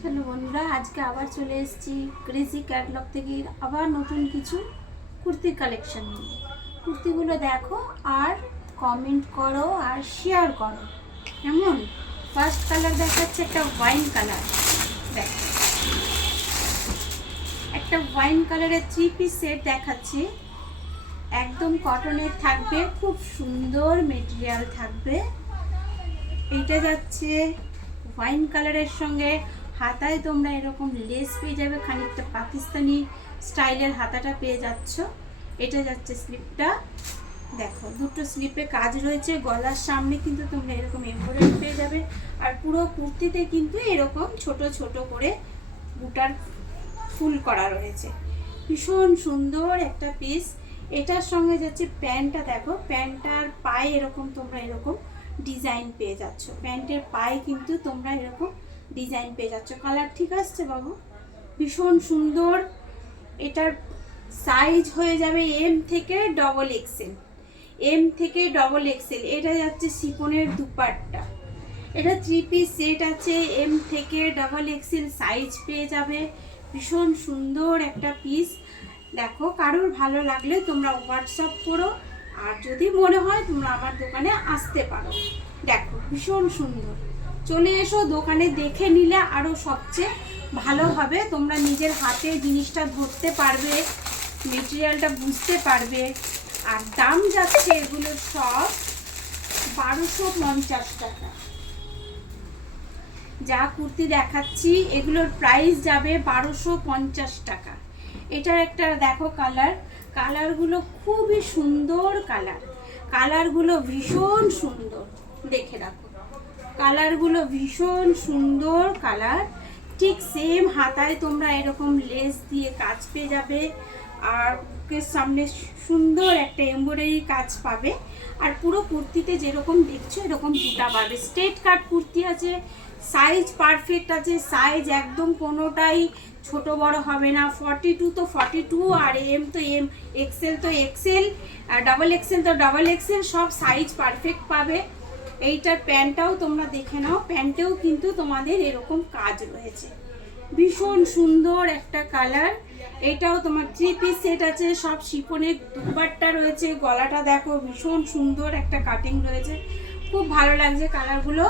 চলো বন্ধুরা, আজকে আবার চলে এসেছি ক্রেজি ক্যাটলগ থেকে আবার নতুন কিছু কুর্তির কালেকশন নিয়ে। কুর্তিগুলো দেখো আর কমেন্ট করো আর শেয়ার করো। কেমন? ফার্স্ট কালার দেখাচ্ছে একটা ওয়াইন কালার। দেখো, একটা ওয়াইন কালারের 3 পিস সেট দেখাচ্ছি। একদম কটনের থাকবে, খুব সুন্দর মেটেরিয়াল থাকবে। এইটা যাচ্ছে ওয়াইন কালারের সঙ্গে হাতায় তোমরা এরকম লেস পেয়ে যাবে, খানিকটা পাকিস্তানি স্টাইলের হাতাটা পেয়ে যাচ্ছ। এটা যাচ্ছে স্লিপটা, দেখো দুটো স্লিপে কাজ রয়েছে। গলার সামনে কিন্তু তোমরা এরকম এমব্রয়ডারি পেয়ে যাবে। আর পুরো কুর্তিতে কিন্তু এরকম ছোট ছোট করে বুটার ফুল করা রয়েছে। ভীষণ সুন্দর একটা পিস। এটার সঙ্গে যাচ্ছে প্যান্টটা, দেখো প্যান্টটার পায়ে এরকম তোমরা এরকম ডিজাইন পেয়ে যাচ্ছ। প্যান্টের পায়ে কিন্তু তোমরা এরকম ডিজাইন পেয়ে যাচ্ছ। কালার ঠিক আসছে বাবু, ভীষণ সুন্দর। এটার সাইজ হয়ে যাবে এম থেকে ডবল এক্সেল, এম থেকে ডবল এক্সেল। এটা যাচ্ছে শিফনের দুপাট্টা। এটা 3 পিস সেট আছে, এম থেকে ডবল এক্সেল সাইজ পেয়ে যাবে। ভীষণ সুন্দর একটা পিস। দেখো, কারোর ভালো লাগলে তোমরা হোয়াটসঅ্যাপ করো, আর যদি মনে হয় তোমরা আমার দোকানে আসতে পারো। দেখো ভীষণ সুন্দর। চলে এসো, দোকানে দেখে নিলে আরও সবচেয়ে ভালো হবে। তোমরা নিজের হাতে জিনিসটা ধরতে পারবে, মেটেরিয়ালটা বুঝতে পারবে। আর দাম যাচ্ছে এগুলোর সব 1250 টাকা। যা কুর্তি দেখাচ্ছি এগুলোর প্রাইস যাবে 1250 টাকা। এটার একটা দেখো কালার, কালারগুলো খুবই সুন্দর কালার, কালারগুলো ভীষণ সুন্দর। দেখে রাখো, কালারগুলো ভীষণ সুন্দর কালার। ঠিক সেম হাতায় তোমরা এরকম লেস দিয়ে কাজ পেয়ে যাবে, আর বুকের সামনে সুন্দর একটা এমব্রয়ডারি কাজ পাবে। আর পুরো কুর্তিতে যেরকম দেখছো এরকম বুটা পাবে। স্ট্রেট কাট কুর্তি আছে, সাইজ পারফেক্ট আছে, সাইজ একদম কোনোটাই ছোট বড় হবে না। 42 তো 42, আর এম তো এম, এক্সেল তো এক্সেল, আর ডাবল এক্সেল তো ডাবল এক্সেল, সব সাইজ পারফেক্ট পাবে। এইটার প্যান্টটাও তোমরা দেখে নাও, প্যান্টেও কিন্তু তোমাদের এরকম কাজ রয়েছে। ভীষণ সুন্দর একটা কালার। এটাও তোমার 3 পিস সেট আছে, সব শিফনের দুপাট্টা রয়েছে। গলাটা দেখো, ভীষণ সুন্দর একটা কাটিং রয়েছে, খুব ভালো লাগছে কালারগুলো।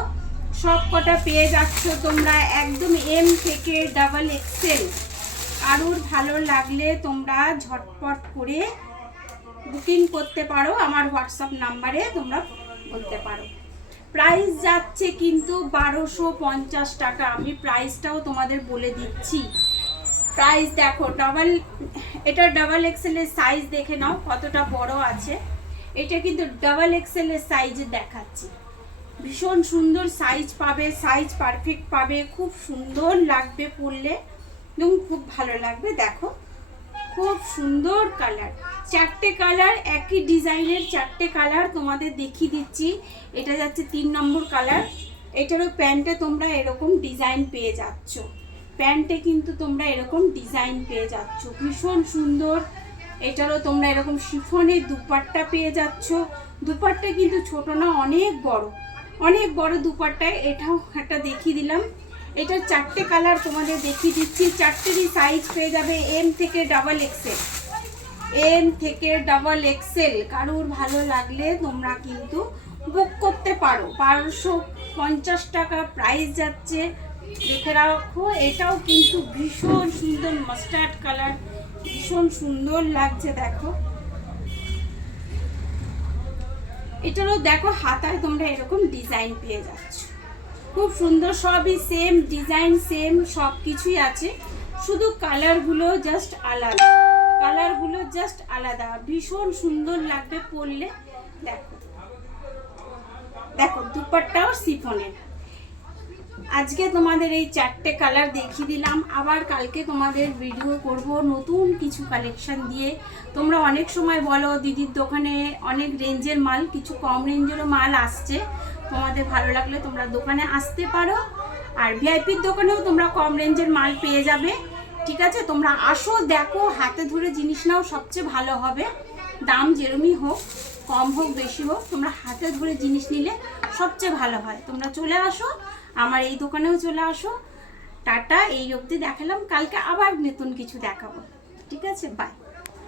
সব কটা পেয়ে যাচ্ছ তোমরা একদম এম থেকে ডাবল এক্সেল। কারোর ভালো লাগলে তোমরা ঝটপট করে বুকিং করতে পারো, আমার হোয়াটসঅ্যাপ নাম্বারে তোমরা বলতে পারো। প্রাইস যাচ্ছে কিন্তু 1250 টাকা। আমি প্রাইসটাও তোমাদের বলে দিচ্ছি। প্রাইস দেখো, এটা ডাবল এক্সেলের সাইজ দেখে নাও কতটা বড় আছে। এটা কিন্তু ডাবল এক্সেলের সাইজে দেখাচ্ছি। ভীষণ সুন্দর সাইজ পাবে, সাইজ পারফেক্ট পাবে, খুব সুন্দর লাগবে পরলে এবং খুব ভালো লাগবে। দেখো খুব সুন্দর কালার, 4টে কালার, একই ডিজাইনের 4টে কালার তোমাদের দেখিয়ে দিচ্ছি। এটা যাচ্ছে 3 নম্বর কালার। এটারও প্যান্টে তোমরা এরকম ডিজাইন পেয়ে যাচ্ছ, প্যান্টে কিন্তু তোমরা এরকম ডিজাইন পেয়ে যাচ্ছ, ভীষণ সুন্দর। এটারও তোমরা এরকম শিফনের দুপাট্টা পেয়ে যাচ্ছ। দুপাট্টা কিন্তু ছোট না, অনেক বড়, অনেক বড় দুপাট্টায়। এটাও একটা দেখিয়ে দিলাম। এটার 4টে কালার তোমাদের দেখিয়ে দিচ্ছি। 4টেরই সাইজ পেয়ে যাবে এম থেকে ডাবল এক্সেল, এম থেকে ডাবল এক্সেল। কারোর ভালো লাগলে তোমরা কিন্তু বুক করতে পারো। 1250 টাকা প্রাইস যাচ্ছে, দেখে রাখো। এটাও কিন্তু ভীষণ সুন্দর মাস্টার্ড কালার, ভীষণ সুন্দর লাগছে। দেখো এটারও দেখো হাতায় তোমরা এরকম ডিজাইন পেয়ে যাচ্ছ, খুব সুন্দর। সবই সেম ডিজাইন, সেম সব কিছুই আছে, শুধু কালারগুলো জাস্ট আলাদা, কালারগুলো জাস্ট আলাদা। ভীষণ সুন্দর লাগবে পরলে। দেখো দেখো দুপাট্টাও শিফনের। আজকে তোমাদের এই 4টে কালার দেখিয়ে দিলাম। আবার কালকে তোমাদের ভিডিও করব নতুন কিছু কালেকশন দিয়ে। তোমরা অনেক সময় বলো দিদির দোকানে অনেক রেঞ্জের মাল, কিছু কম রেঞ্জেরও মাল আসছে। তোমাদের ভালো লাগলে তোমরা দোকানে আসতে পারো, আর ভিআইপির দোকানেও তোমরা কম রেঞ্জের মাল পেয়ে যাবে। ঠিক আছে, তোমরা আসো, দেখো, হাতে ধরে জিনিস নাও, সবচেয়ে ভালো হবে। দাম যেরমই হোক, কম হোক বেশি হোক, তোমরা হাতে ধরে জিনিস নিলে সবচেয়ে ভালো হয়। তোমরা চলে আসো, আমার এই দোকানেও চলে আসো। টাটা, এই অবধি দেখালাম, কালকে আবার নতুন কিছু দেখাবো। ঠিক আছে, বাই।